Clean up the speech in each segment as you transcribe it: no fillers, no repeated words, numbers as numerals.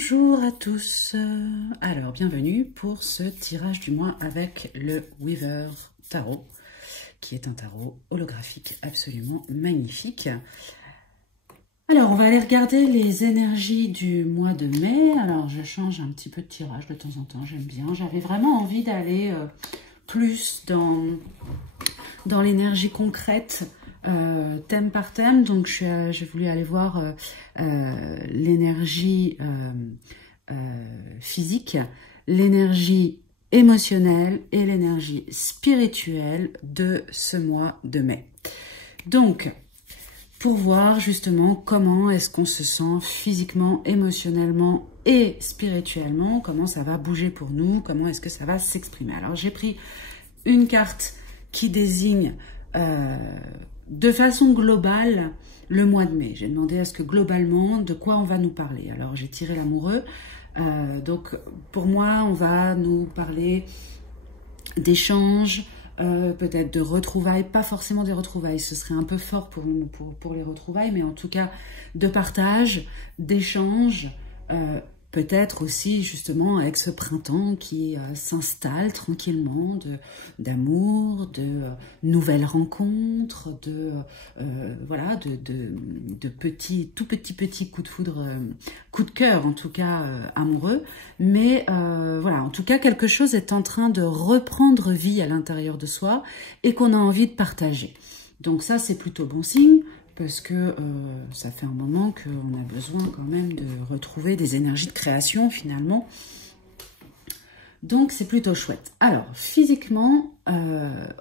Bonjour à tous, alors bienvenue pour ce tirage du mois avec le Weaver Tarot, qui est un tarot holographique absolument magnifique. Alors on va aller regarder les énergies du mois de mai. Alors je change un petit peu de tirage de temps en temps, j'aime bien. J'avais vraiment envie d'aller plus dans l'énergie concrète, thème par thème, donc j'ai voulu aller voir l'énergie physique, l'énergie émotionnelle et l'énergie spirituelle de ce mois de mai. Donc, pour voir justement comment est-ce qu'on se sent physiquement, émotionnellement et spirituellement, comment ça va bouger pour nous, comment est-ce que ça va s'exprimer. Alors, j'ai pris une carte qui désigne de façon globale le mois de mai. J'ai demandé à ce que globalement, de quoi on va nous parler. Alors, j'ai tiré l'amoureux. Donc, pour moi, on va nous parler d'échanges, peut-être de retrouvailles, pas forcément des retrouvailles, ce serait un peu fort pour les retrouvailles, mais en tout cas de partage, d'échanges, peut-être aussi justement avec ce printemps qui s'installe tranquillement, d'amour, de nouvelles rencontres, voilà, de tout petits coups de foudre, coups de cœur en tout cas amoureux, mais voilà, en tout cas quelque chose est en train de reprendre vie à l'intérieur de soi et qu'on a envie de partager. Donc ça c'est plutôt bon signe, parce que ça fait un moment qu'on a besoin quand même de retrouver des énergies de création finalement. Donc c'est plutôt chouette. Alors physiquement,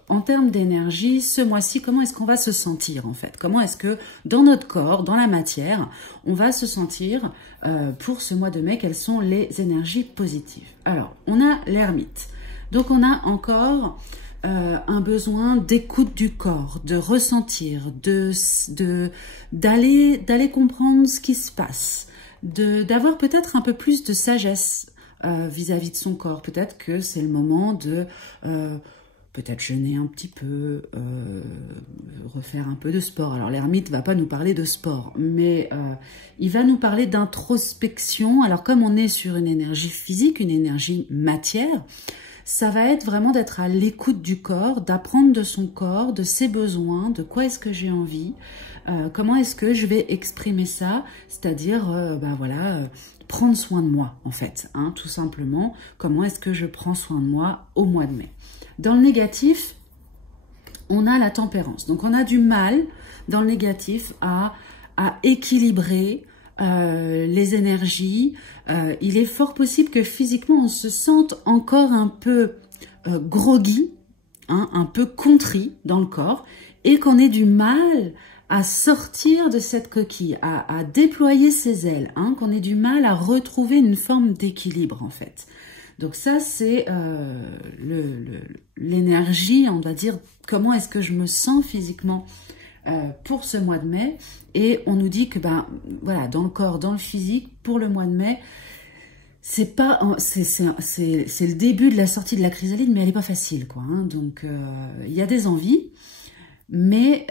en termes d'énergie, ce mois-ci, comment est-ce qu'on va se sentir en fait? Comment est-ce que dans notre corps, dans la matière, on va se sentir pour ce mois de mai? Quelles sont les énergies positives? Alors on a l'ermite. Donc on a encore un besoin d'écoute du corps, de ressentir, d'aller comprendre ce qui se passe, d'avoir peut-être un peu plus de sagesse vis-à-vis de son corps. Peut-être que c'est le moment de peut-être jeûner un petit peu, refaire un peu de sport. Alors l'ermite ne va pas nous parler de sport, mais il va nous parler d'introspection. Alors comme on est sur une énergie physique, une énergie matière, ça va être vraiment d'être à l'écoute du corps, d'apprendre de son corps, de ses besoins, de quoi est-ce que j'ai envie, comment est-ce que je vais exprimer ça, c'est-à-dire, voilà, prendre soin de moi, en fait, hein, tout simplement, comment est-ce que je prends soin de moi au mois de mai. Dans le négatif, on a la tempérance, donc on a du mal, dans le négatif, à équilibrer les énergies. Il est fort possible que physiquement on se sente encore un peu groggy, hein, un peu contrit dans le corps, et qu'on ait du mal à sortir de cette coquille, à déployer ses ailes, hein, qu'on ait du mal à retrouver une forme d'équilibre en fait. Donc ça c'est l'énergie, on va dire, comment est-ce que je me sens physiquement pour ce mois de mai, et on nous dit que voilà, dans le corps, dans le physique, pour le mois de mai, c'est le début de la sortie de la chrysalide, mais elle n'est pas facile, quoi. Hein. Donc il y a des envies, mais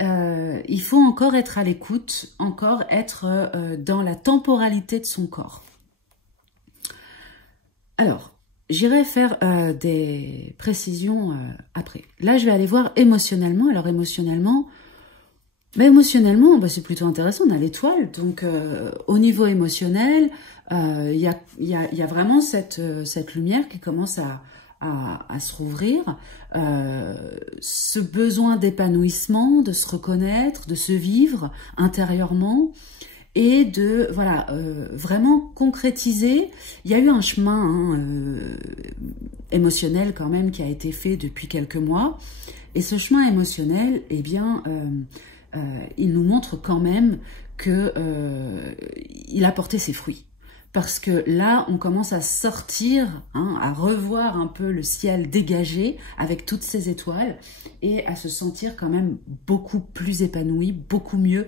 il faut encore être à l'écoute, encore être dans la temporalité de son corps. Alors, j'irai faire des précisions après. Là, je vais aller voir émotionnellement. Alors émotionnellement, c'est plutôt intéressant, on a l'étoile, donc au niveau émotionnel, il y a vraiment cette lumière qui commence à se rouvrir, ce besoin d'épanouissement, de se reconnaître, de se vivre intérieurement, et de voilà vraiment concrétiser. Il y a eu un chemin émotionnel quand même qui a été fait depuis quelques mois, et ce chemin émotionnel, eh bien, il nous montre quand même que il a porté ses fruits. Parce que là, on commence à sortir, hein, à revoir un peu le ciel dégagé avec toutes ces étoiles, et à se sentir quand même beaucoup plus épanoui, beaucoup mieux,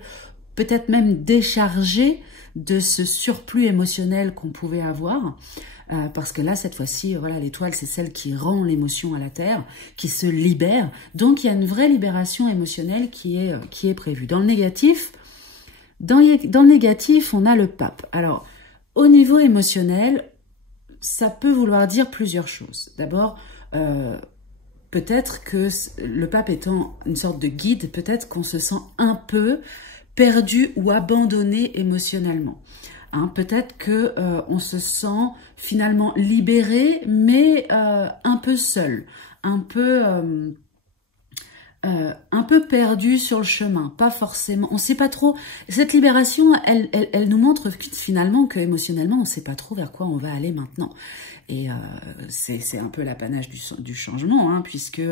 peut-être même déchargé de ce surplus émotionnel qu'on pouvait avoir. Parce que là, cette fois-ci, voilà, l'étoile, c'est celle qui rend l'émotion à la terre, qui se libère. Donc, il y a une vraie libération émotionnelle qui est prévue. Dans le négatif, on a le pape. Alors, au niveau émotionnel, ça peut vouloir dire plusieurs choses. D'abord, peut-être que le pape étant une sorte de guide, peut-être qu'on se sent un peu perdu ou abandonné émotionnellement. Hein, peut-être que on se sent finalement libéré, mais un peu seul, un peu perdu sur le chemin, pas forcément, on sait pas trop. Cette libération, elle nous montre finalement que émotionnellement, on sait pas trop vers quoi on va aller maintenant. Et c'est un peu l'apanage du changement, hein, puisque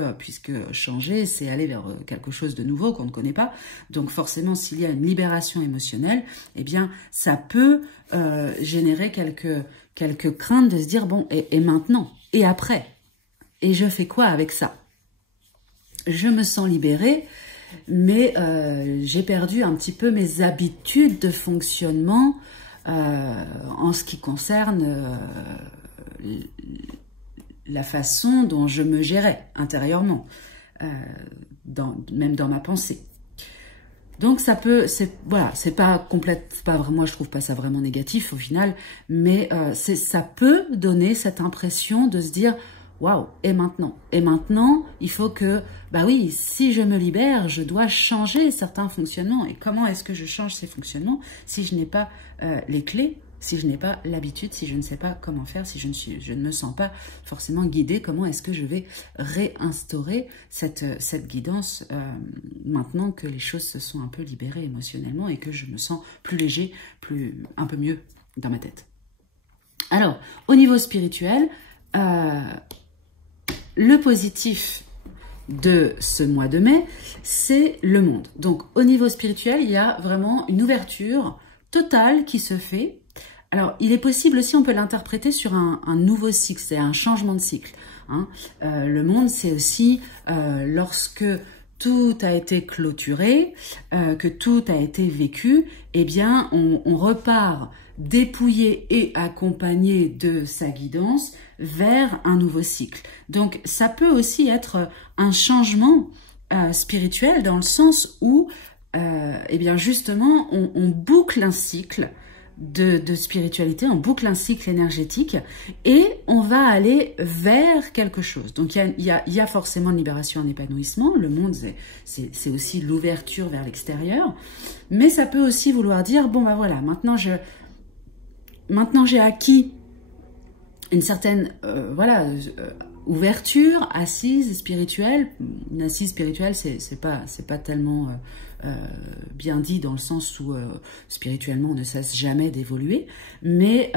changer, c'est aller vers quelque chose de nouveau qu'on ne connaît pas. Donc forcément, s'il y a une libération émotionnelle, eh bien, ça peut générer quelques craintes de se dire, bon, et maintenant? Et après? Et je fais quoi avec ça? Je me sens libérée, mais j'ai perdu un petit peu mes habitudes de fonctionnement en ce qui concerne la façon dont je me gérais intérieurement, même dans ma pensée. Donc ça peut, voilà, c'est pas complète, pas vraiment, moi je trouve pas ça vraiment négatif au final, mais ça peut donner cette impression de se dire waouh, et maintenant? Et maintenant, il faut que, bah oui, si je me libère, je dois changer certains fonctionnements. Et comment est-ce que je change ces fonctionnements si je n'ai pas les clés, si je n'ai pas l'habitude, si je ne sais pas comment faire, si je ne me sens pas forcément guidée? Comment est-ce que je vais réinstaurer cette guidance maintenant que les choses se sont un peu libérées émotionnellement et que je me sens plus léger, un peu mieux dans ma tête? Alors, au niveau spirituel, le positif de ce mois de mai, c'est le monde. Donc, au niveau spirituel, il y a vraiment une ouverture totale qui se fait. Alors, il est possible aussi, on peut l'interpréter sur un nouveau cycle, c'est un changement de cycle. Hein. Le monde, c'est aussi lorsque tout a été clôturé, que tout a été vécu, eh bien, on repart dépouillé et accompagné de sa guidance vers un nouveau cycle. Donc, ça peut aussi être un changement spirituel dans le sens où, eh bien, justement, on boucle un cycle de spiritualité, on boucle un cycle énergétique et on va aller vers quelque chose. Donc, il y a forcément une libération, un épanouissement. Le monde, c'est aussi l'ouverture vers l'extérieur. Mais ça peut aussi vouloir dire, bon, bah voilà, maintenant j'ai acquis une certaine ouverture, assise spirituelle. Une assise spirituelle, c'est pas tellement bien dit dans le sens où spirituellement on ne cesse jamais d'évoluer, mais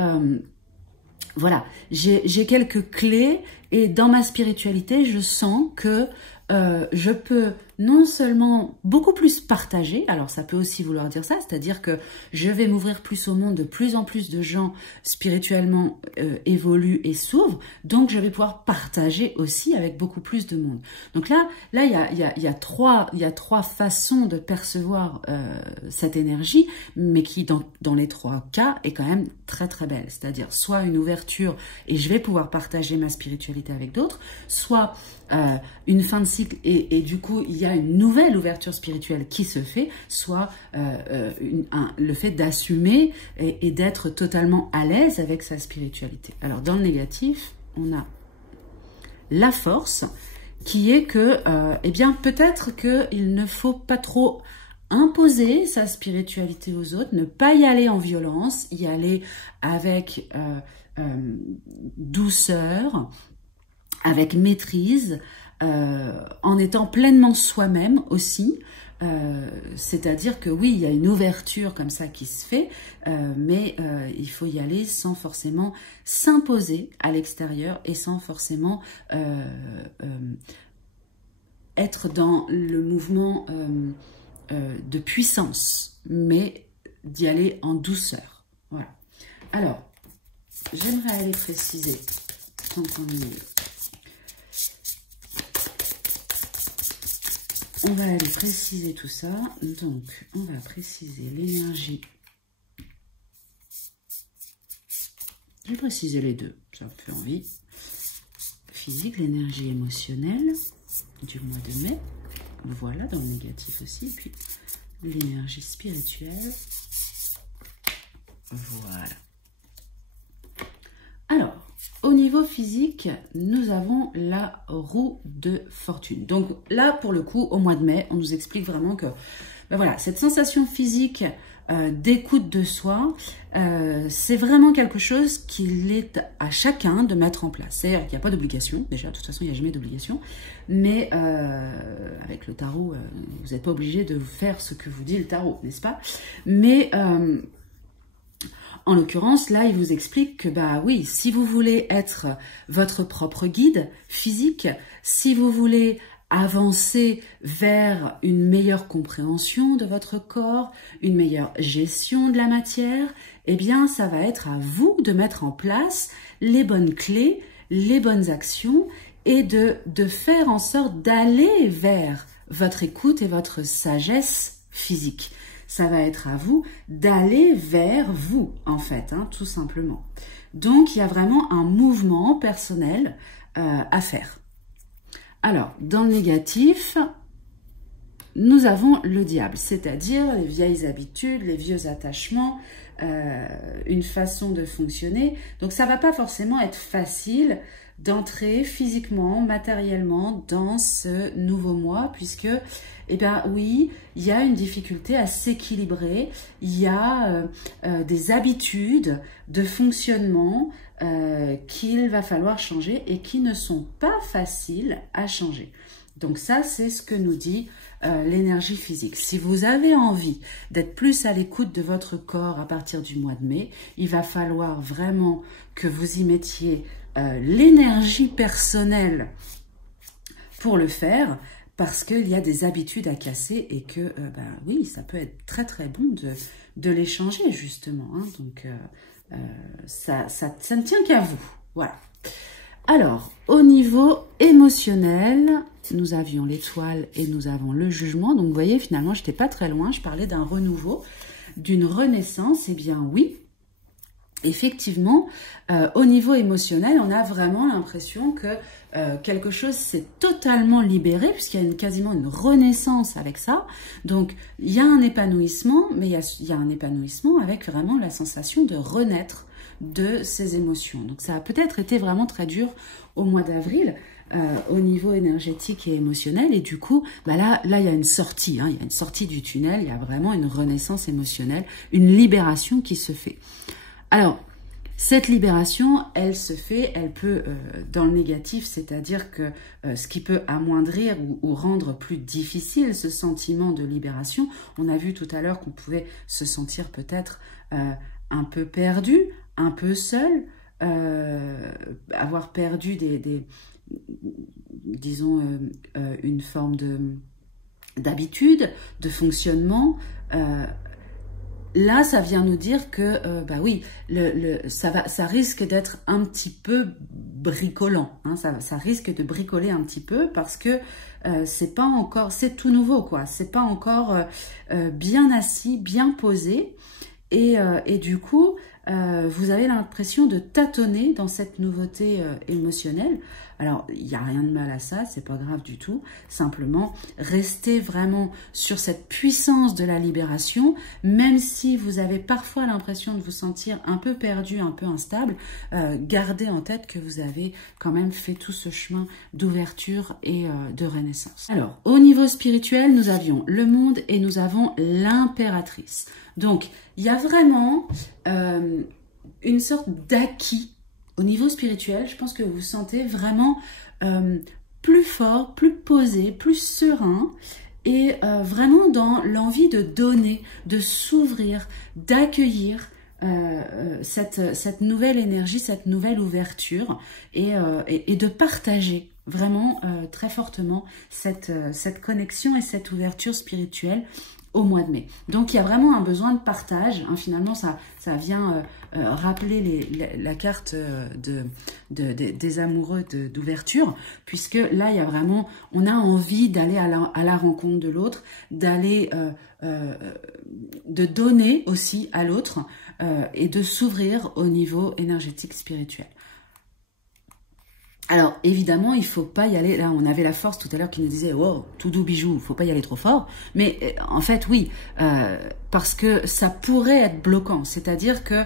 voilà, j'ai quelques clés et dans ma spiritualité, je sens que je peux non seulement beaucoup plus partager, alors ça peut aussi vouloir dire ça, c'est-à-dire que je vais m'ouvrir plus au monde, de plus en plus de gens spirituellement évoluent et s'ouvrent, donc je vais pouvoir partager aussi avec beaucoup plus de monde. Donc là il y a trois façons de percevoir cette énergie, mais qui dans les trois cas est quand même très très belle, c'est-à-dire soit une ouverture et je vais pouvoir partager ma spiritualité avec d'autres, soit une fin de cycle et du coup il y a une nouvelle ouverture spirituelle qui se fait, soit le fait d'assumer et d'être totalement à l'aise avec sa spiritualité. Alors dans le négatif, on a la force qui est que, eh bien peut-être qu'il ne faut pas trop imposer sa spiritualité aux autres, ne pas y aller en violence, y aller avec douceur, avec maîtrise, en étant pleinement soi-même aussi, c'est-à-dire que oui, il y a une ouverture comme ça qui se fait, mais il faut y aller sans forcément s'imposer à l'extérieur et sans forcément être dans le mouvement de puissance, mais d'y aller en douceur. Voilà. Alors, j'aimerais aller préciser, tant qu'on y est, on va aller préciser tout ça. Donc, on va préciser l'énergie. Je vais préciser les deux, ça me fait envie. Physique, l'énergie émotionnelle du mois de mai. Voilà, dans le négatif aussi. Et puis, l'énergie spirituelle. Voilà. au niveau physique, nous avons la roue de fortune. Donc là, pour le coup, au mois de mai, on nous explique vraiment que ben voilà, cette sensation physique d'écoute de soi, c'est vraiment quelque chose qu'il est à chacun de mettre en place. C'est-à-dire qu'il n'y a pas d'obligation, déjà, de toute façon, il n'y a jamais d'obligation, mais avec le tarot, vous n'êtes pas obligé de faire ce que vous dit le tarot, n'est-ce pas? Mais en l'occurrence, là, il vous explique que, bah oui, si vous voulez être votre propre guide physique, si vous voulez avancer vers une meilleure compréhension de votre corps, une meilleure gestion de la matière, eh bien, ça va être à vous de mettre en place les bonnes clés, les bonnes actions et de faire en sorte d'aller vers votre écoute et votre sagesse physique. Ça va être à vous d'aller vers vous, en fait, hein, tout simplement. Donc, il y a vraiment un mouvement personnel à faire. Alors, dans le négatif, nous avons le diable, c'est-à-dire les vieilles habitudes, les vieux attachements, une façon de fonctionner. Donc, ça ne va pas forcément être facile d'entrer physiquement, matériellement dans ce nouveau mois, puisque, eh bien oui, il y a une difficulté à s'équilibrer, il y a des habitudes de fonctionnement qu'il va falloir changer et qui ne sont pas faciles à changer. Donc ça, c'est ce que nous dit l'énergie physique. Si vous avez envie d'être plus à l'écoute de votre corps à partir du mois de mai, il va falloir vraiment que vous y mettiez l'énergie personnelle pour le faire, parce qu'il y a des habitudes à casser et que, oui, ça peut être très très bon de les changer justement. Hein. Donc, ça ne tient qu'à vous. Voilà. Alors, au niveau émotionnel, nous avions l'étoile et nous avons le jugement. Donc, vous voyez, finalement, je n'étais pas très loin. Je parlais d'un renouveau, d'une renaissance. Eh bien, oui. Effectivement, au niveau émotionnel, on a vraiment l'impression que quelque chose s'est totalement libéré, puisqu'il y a quasiment une renaissance avec ça. Donc, il y a un épanouissement, mais il y a un épanouissement avec vraiment la sensation de renaître de ces émotions. Donc, ça a peut-être été vraiment très dur au mois d'avril, au niveau énergétique et émotionnel. Et du coup, là, il y a une sortie, hein, il y a une sortie du tunnel, il y a vraiment une renaissance émotionnelle, une libération qui se fait. Alors, cette libération, elle se fait, elle peut, dans le négatif, c'est-à-dire que ce qui peut amoindrir ou rendre plus difficile ce sentiment de libération, on a vu tout à l'heure qu'on pouvait se sentir peut-être un peu perdu, un peu seul, avoir perdu disons, une forme d'habitude, de fonctionnement. Là, ça vient nous dire que, oui, ça risque d'être un petit peu bricolant. Hein, ça risque de bricoler un petit peu parce que c'est pas encore, c'est tout nouveau, quoi. C'est pas encore bien assis, bien posé. Et du coup, vous avez l'impression de tâtonner dans cette nouveauté émotionnelle. Alors, il n'y a rien de mal à ça, c'est pas grave du tout. Simplement, restez vraiment sur cette puissance de la libération, même si vous avez parfois l'impression de vous sentir un peu perdu, un peu instable, gardez en tête que vous avez quand même fait tout ce chemin d'ouverture et de renaissance. Alors, au niveau spirituel, nous avions le monde et nous avons l'impératrice. Donc, il y a vraiment une sorte d'acquis au niveau spirituel. Je pense que vous vous sentez vraiment plus fort, plus posé, plus serein et vraiment dans l'envie de donner, de s'ouvrir, d'accueillir cette nouvelle énergie, cette nouvelle ouverture et de partager vraiment très fortement cette connexion et cette ouverture spirituelle au mois de mai. Donc, il y a vraiment un besoin de partage. Hein, finalement, ça vient rappeler la carte des amoureux d'ouverture, puisque là, il y a vraiment, on a envie d'aller à la rencontre de l'autre, d'aller, de donner aussi à l'autre et de s'ouvrir au niveau énergétique spirituel. Alors, évidemment, il ne faut pas y aller... Là, on avait la force tout à l'heure qui nous disait « Oh, tout doux bijou, il ne faut pas y aller trop fort. » Mais en fait, oui, parce que ça pourrait être bloquant. C'est-à-dire que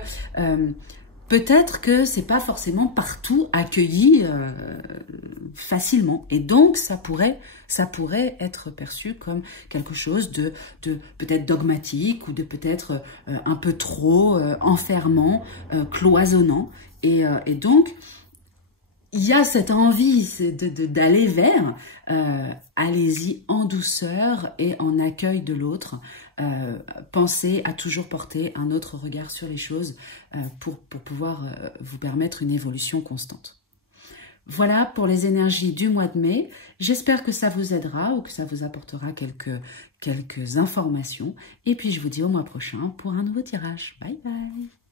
peut-être que c'est pas forcément partout accueilli facilement. Et donc, ça pourrait être perçu comme quelque chose de peut-être dogmatique ou de peut-être un peu trop enfermant, cloisonnant. Et donc, il y a cette envie d'aller vers, allez-y en douceur et en accueil de l'autre. Pensez à toujours porter un autre regard sur les choses pour pouvoir vous permettre une évolution constante. Voilà pour les énergies du mois de mai. J'espère que ça vous aidera ou que ça vous apportera quelques informations. Et puis je vous dis au mois prochain pour un nouveau tirage. Bye bye!